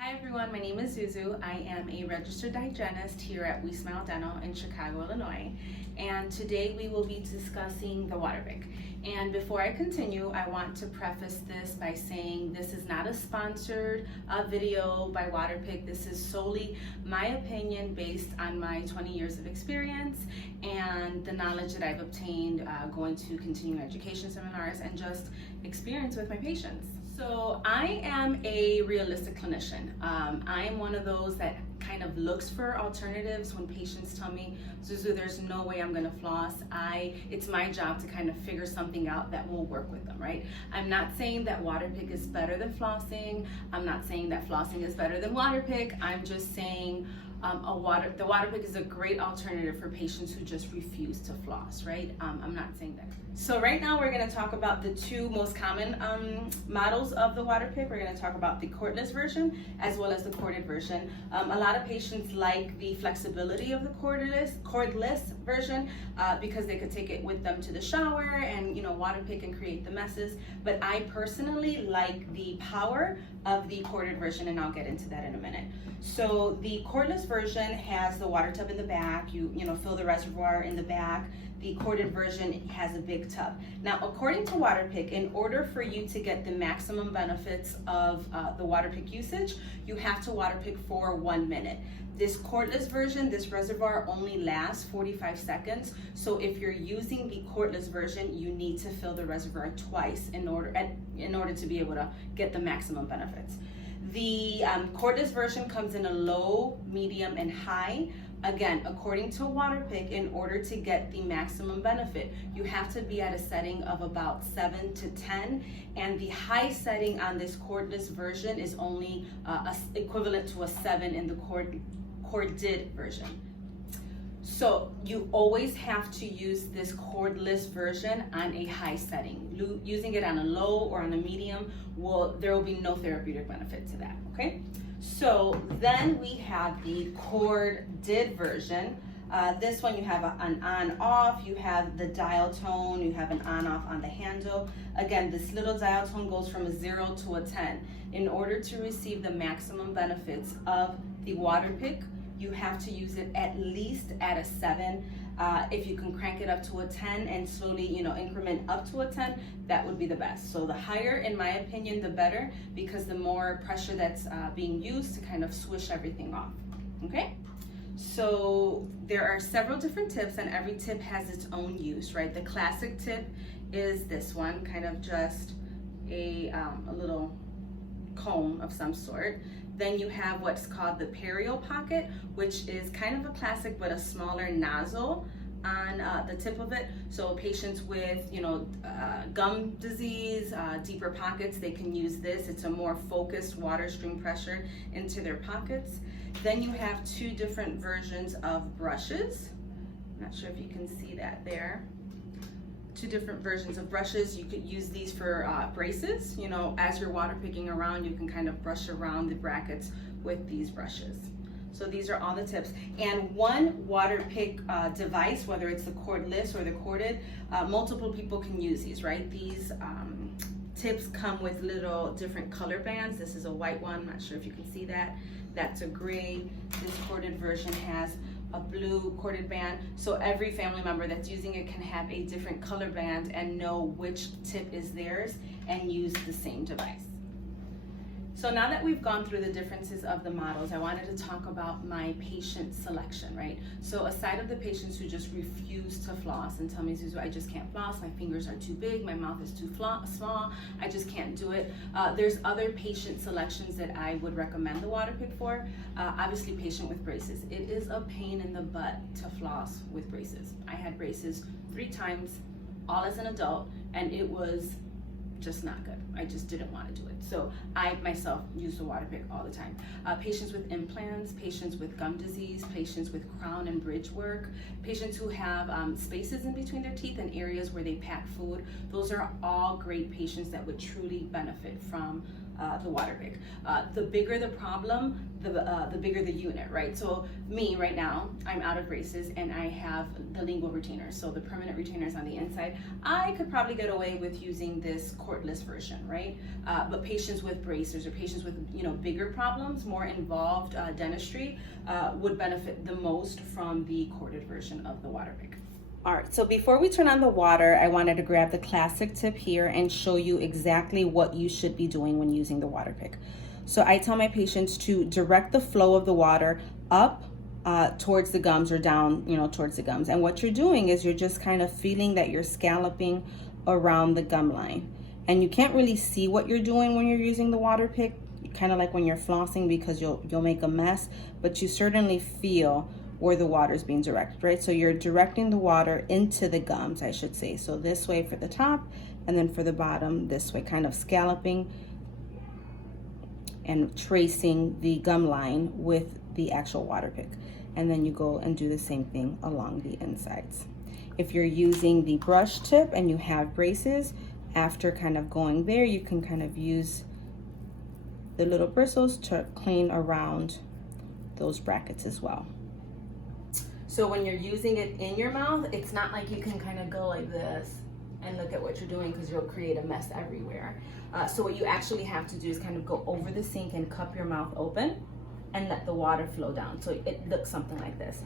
Hi everyone, my name is Zuzu. I am a registered hygienist here at We Smile Dental in Chicago, Illinois. And today we will be discussing the Waterpik. And before I continue, I want to preface this by saying this is not a sponsored video by Waterpik. This is solely my opinion based on my 20 years of experience and the knowledge that I've obtained going to continuing education seminars and just experience with my patients. So I am a realistic clinician. I am one of those that kind of looks for alternatives when patients tell me, Zuzu, there's no way I'm gonna floss. It's my job to kind of figure something out that will work with them, right? I'm not saying that Waterpik is better than flossing. I'm not saying that flossing is better than Waterpik. I'm just saying the Waterpik is a great alternative for patients who just refuse to floss, right? I'm not saying that. So right now we're going to talk about the two most common models of the Waterpik. We're going to talk about the cordless version as well as the corded version. A lot of patients like the flexibility of the cordless version because they could take it with them to the shower and Waterpik and create the messes. But I personally like the power of the corded version, and I'll get into that in a minute. So the cordless version has the water tub in the back. You fill the reservoir in the back. The corded version has a big tub. Now, according to Waterpik, in order for you to get the maximum benefits of the Waterpik usage, you have to Waterpik for 1 minute. This cordless version, this reservoir only lasts 45 seconds. So if you're using the cordless version, you need to fill the reservoir twice in order to be able to get the maximum benefits. The cordless version comes in a low, medium, and high. Again, according to Waterpik, in order to get the maximum benefit, you have to be at a setting of about 7 to 10, and the high setting on this cordless version is only equivalent to a 7 in the corded version. So you always have to use this cordless version on a high setting. Using it on a low or on a medium, there will be no therapeutic benefit to that, okay? So then we have the corded version. This one you have an on-off, you have the dial tone, you have an on-off on the handle. Again, this little dial tone goes from a 0 to a 10. In order to receive the maximum benefits of the Waterpik, you have to use it at least at a 7. If you can crank it up to a 10 and slowly, increment up to a 10, that would be the best. So the higher, in my opinion, the better, because the more pressure that's being used to kind of swish everything off, okay? So there are several different tips, and every tip has its own use, right? The classic tip is this one, kind of just a little comb of some sort. Then you have what's called the perio pocket, which is kind of a classic but a smaller nozzle on the tip of it. So patients with gum disease, deeper pockets, they can use this. It's a more focused water stream pressure into their pockets. Then you have two different versions of brushes. I'm not sure if you can see that there. Two different versions of brushes. You could use these for braces. As you're water picking around, you can kind of brush around the brackets with these brushes. So these are all the tips. And one Waterpik device, whether it's the cordless or the corded, multiple people can use these, right? These tips come with little different color bands. This is a white one. I'm not sure if you can see that. That's a gray. This corded version has a blue corded band, so every family member that's using it can have a different color band and know which tip is theirs and use the same device. So now that we've gone through the differences of the models, I wanted to talk about my patient selection, right? So aside of the patients who just refuse to floss and tell me, Zuzu, I just can't floss, my fingers are too big, my mouth is too small, I just can't do it. There's other patient selections that I would recommend the Waterpik for. Obviously, patient with braces. It is a pain in the butt to floss with braces. I had braces 3 times, all as an adult, and it was just not good. I just didn't want to do it. So I myself use the Waterpik all the time. Patients with implants, patients with gum disease, patients with crown and bridge work, patients who have spaces in between their teeth and areas where they pack food, those are all great patients that would truly benefit from the Waterpik. The bigger the problem, the bigger the unit, right? So me right now, I'm out of braces and I have the lingual retainers, so the permanent retainers on the inside. I could probably get away with using this cordless version, right? But patients with braces or patients with bigger problems, more involved dentistry, would benefit the most from the corded version of the Waterpik. All right, so before we turn on the water, I wanted to grab the classic tip here and show you exactly what you should be doing when using the Waterpik. So I tell my patients to direct the flow of the water up towards the gums or down, towards the gums. And what you're doing is you're just kind of feeling that you're scalloping around the gum line. And you can't really see what you're doing when you're using the Waterpik, kind of like when you're flossing, because you'll make a mess, but you certainly feel where the water is being directed, right? So you're directing the water into the gums, I should say. So this way for the top, and then for the bottom, this way, kind of scalloping and tracing the gum line with the actual Waterpik. And then you go and do the same thing along the insides. If you're using the brush tip and you have braces, after kind of going there, you can kind of use the little bristles to clean around those brackets as well. So when you're using it in your mouth, it's not like you can kind of go like this and look at what you're doing, because you'll create a mess everywhere. So what you actually have to do is kind of go over the sink and cup your mouth open and let the water flow down. So it looks something like this.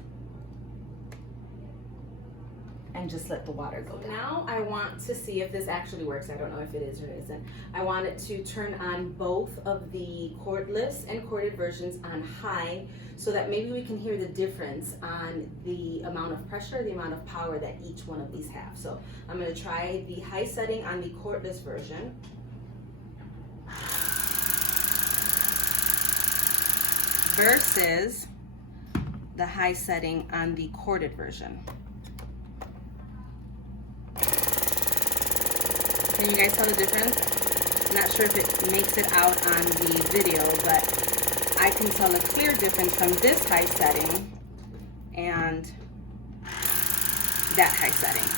And just let the water go down. Now I want to see if this actually works. I don't know if it is or it isn't. I want it to turn on both of the cordless and corded versions on high, so that maybe we can hear the difference on the amount of pressure, the amount of power that each one of these have. So I'm going to try the high setting on the cordless version. Versus the high setting on the corded version. Can you guys tell the difference? I'm not sure if it makes it out on the video, but I can tell a clear difference from this high setting and that high setting.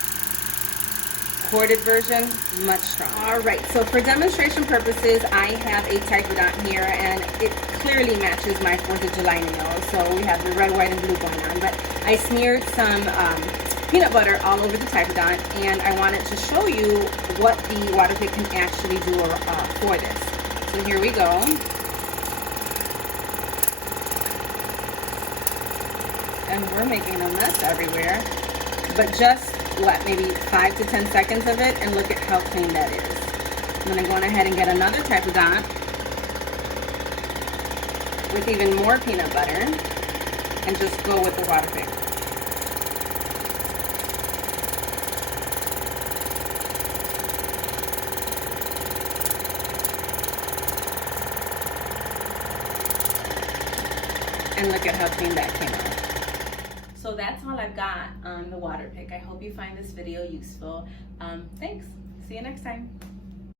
Corded version, much stronger. All right, so for demonstration purposes, I have a typodont here, and it clearly matches my 4th of July nail. So we have the red, white, and blue going on, but I smeared some peanut butter all over the typodont, and I wanted to show you what the Waterpik can actually do for this. So here we go. And we're making a mess everywhere, but just maybe 5 to 10 seconds of it, and look at how clean that is. I'm gonna go on ahead and get another typodont with even more peanut butter and just go with the Waterpik. And look at how clean that came out. So that's all I've got on the Waterpik. I hope you find this video useful. Thanks. See you next time.